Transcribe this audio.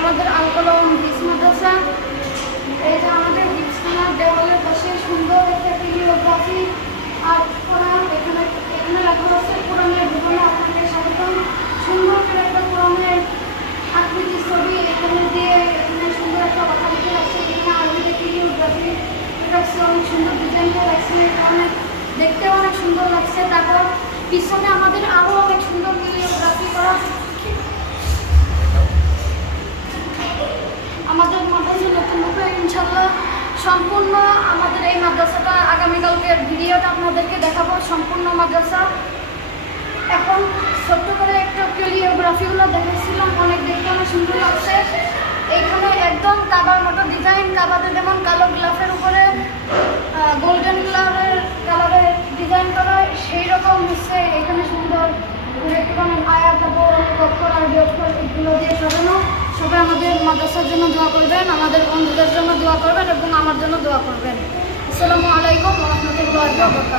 আমাদের আল-কলম হিফজ মাদ্রাসা। এই যে আমাদের হিফজখানার দেওয়ালের পাশে সুন্দর একটা ক্যালিগ্রাফি আর কোরআন, এখানে লেখা আছে কোরআনের ভুবনে আপনাকে স্বাগতম। সুন্দর করে একটা কোরআনের আকৃতি ছবি এখানে দিয়ে এখানে সুন্দর একটা কথা লিখে রাখছে। এখানে আরবিতে ক্যালিগ্রাফি রাখছে, অনেক সুন্দর ডিজাইনটা রাখছে, এখানে দেখতেও অনেক সুন্দর লাগছে। তারপর পিছনে আমাদের আরও অনেক সুন্দর ক্যালিগ্রাফি করা। আমাদের মাদ্রাসা নতুনভাবে ইনশাল্লাহ সম্পূর্ণ আমাদের এই মাদ্রাসাটা আগামীকালকের ভিডিওটা আপনাদেরকে দেখাবো সম্পূর্ণ মাদ্রাসা। এখন ছোট্ট করে একটা ক্যালিগ্রাফিগুলো দেখাচ্ছিলাম, অনেক দেখতে অনেক সুন্দর লাগছে। এইখানে একদম কাবার মতো ডিজাইন, কাবাতে যেমন কালো গ্লাফের উপরে গোল্ডেন কালারের ডিজাইন করা, সেই রকম হচ্ছে এখানে সুন্দর একটুখানি আয়াত তারপর অনেক অক্ষর আরবি অক্ষর এগুলো দিয়ে সাজানো। সবাই আমাদের মাদ্রাসার জন্য দোয়া করবেন, আমাদের বন্ধুদের জন্য দোয়া করবেন এবং আমার জন্য দোয়া করবেন। আসসালামু আলাইকুম ওয়া রাহমাতুল্লাহি ওয়া বারাকাতুহু।